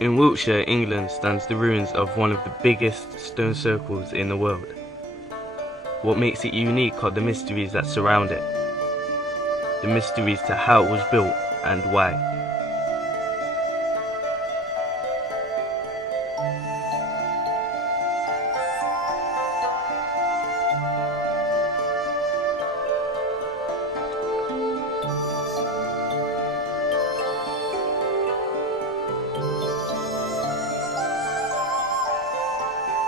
In Wiltshire, England, stands the ruins of one of the biggest stone circles in the world. What makes it unique are the mysteries that surround it. The mysteries to how it was built and why.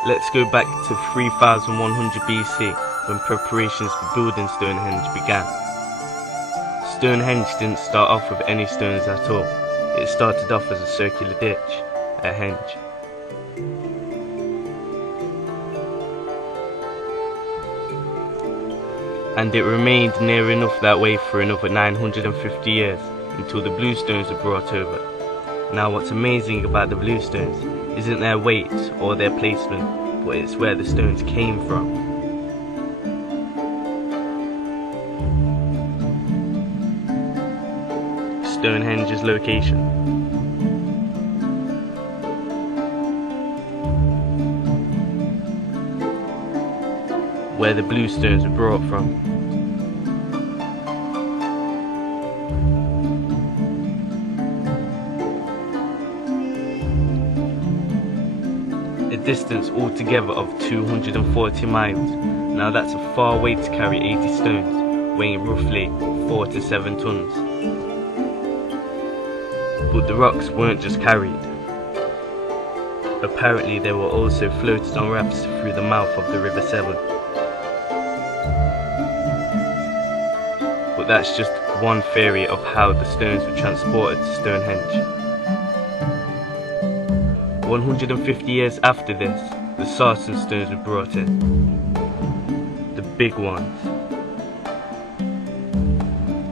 Let's go back to 3100 BC, when preparations for building Stonehenge began. Stonehenge didn't start off with any stones at all. It started off as a circular ditch, a henge. And it remained near enough that way for another 950 years, until the bluestones were brought over. Now what's amazing about the bluestones isn't their weight or their placement, but it's where the stones came from. Stonehenge's location. Where the bluestones were brought from. A distance altogether of 240 miles. Now that's a far way to carry 80 stones, weighing roughly 4 to 7 tons. But the rocks weren't just carried. Apparently they were also floated on rafts through the mouth of the River Severn. But that's just one theory of how the stones were transported to Stonehenge. 150 years after this, the sarsen stones were brought in. The big ones.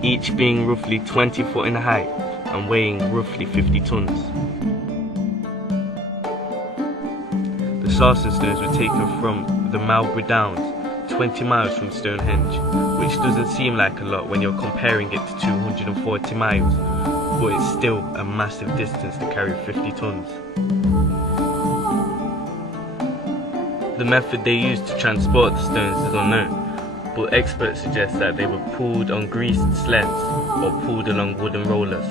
Each being roughly 20 foot in height and weighing roughly 50 tons. The sarsen stones were taken from the Mowbray Downs, 20 miles from Stonehenge, which doesn't seem like a lot when you're comparing it to 240 miles, but it's still a massive distance to carry 50 tons. The method they used to transport the stones is unknown, but experts suggest that they were pulled on greased sleds or pulled along wooden rollers.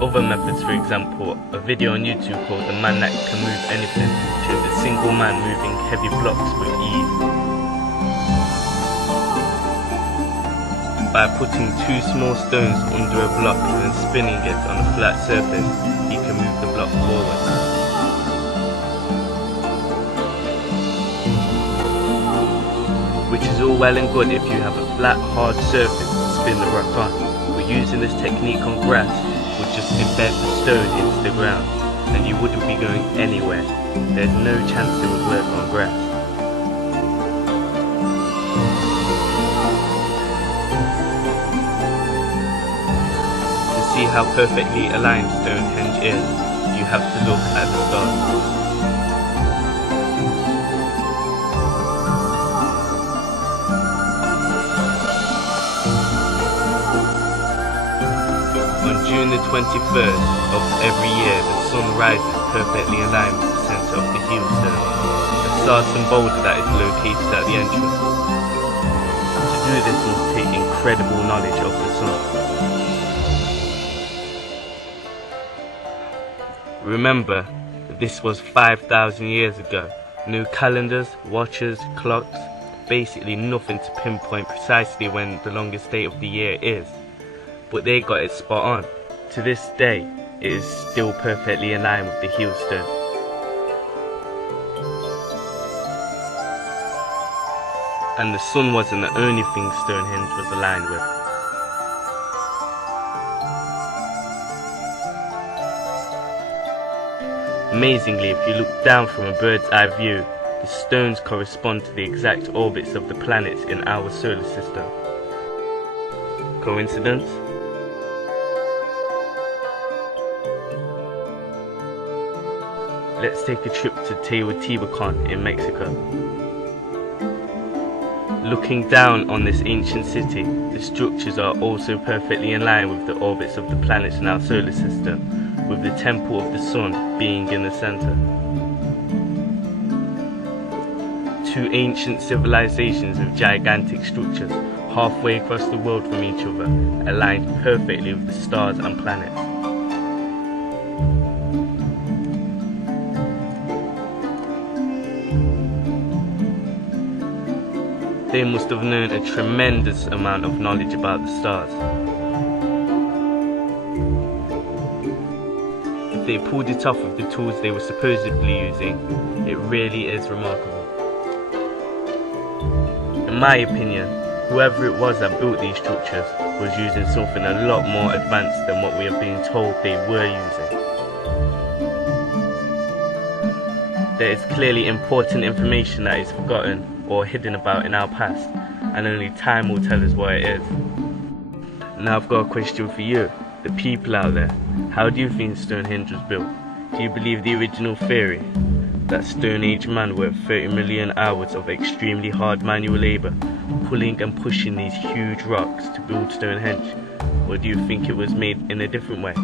Other methods, for example, a video on YouTube called "The Man That Can Move Anything" shows a single man moving heavy blocks with ease. By putting 2 small stones under a block and then spinning it on a flat surface, he can move the block forward. Which is all well and good if you have a flat, hard surface to spin the rock on, but using this technique on grass would just embed the stone into the ground, and you wouldn't be going anywhere. There's no chance it would work on grass. To see how perfectly aligned Stonehenge is, you have to look at the stars. On June the 23rd of every year, the sun rises perfectly aligned with the centre of the heelstone, a sarsen boulder that is located at the entrance. To do this must take incredible knowledge of the sun. Remember, this was 5,000 years ago. No calendars, watches, clocks, basically nothing to pinpoint precisely when the longest day of the year is. But they got it spot on. To this day, it is still perfectly in line with the heelstone. And the sun wasn't the only thing Stonehenge was aligned with. Amazingly, if you look down from a bird's eye view, The stones correspond to the exact orbits of the planets in our solar system. Coincidence? Let's take a trip to Teotihuacan in Mexico. Looking down on this ancient city, the structures are also perfectly in line with the orbits of the planets in our solar system, with the temple of the sun being in the center. Two ancient civilizations with gigantic structures halfway across the world from each other, aligned perfectly with the stars and planets. They must have known a tremendous amount of knowledge about the stars. If they pulled it off with the tools they were supposedly using, it really is remarkable. In my opinion, whoever it was that built these structures was using something a lot more advanced than what we are being told they were using. There is clearly important information that is forgotten or hidden about in our past, and only time will tell us what it is. Now I've got a question for you, the people out there. How do you think Stonehenge was built? Do you believe the original theory, that Stone Age man worked 30 million hours of extremely hard manual labour, pulling and pushing these huge rocks to build Stonehenge? Or do you think it was made in a different way?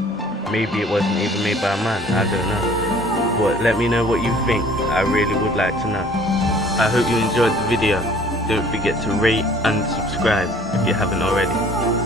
Maybe it wasn't even made by a man, I don't know. But let me know what you think, I really would like to know. I hope you enjoyed the video. Don't forget to rate and subscribe if you haven't already.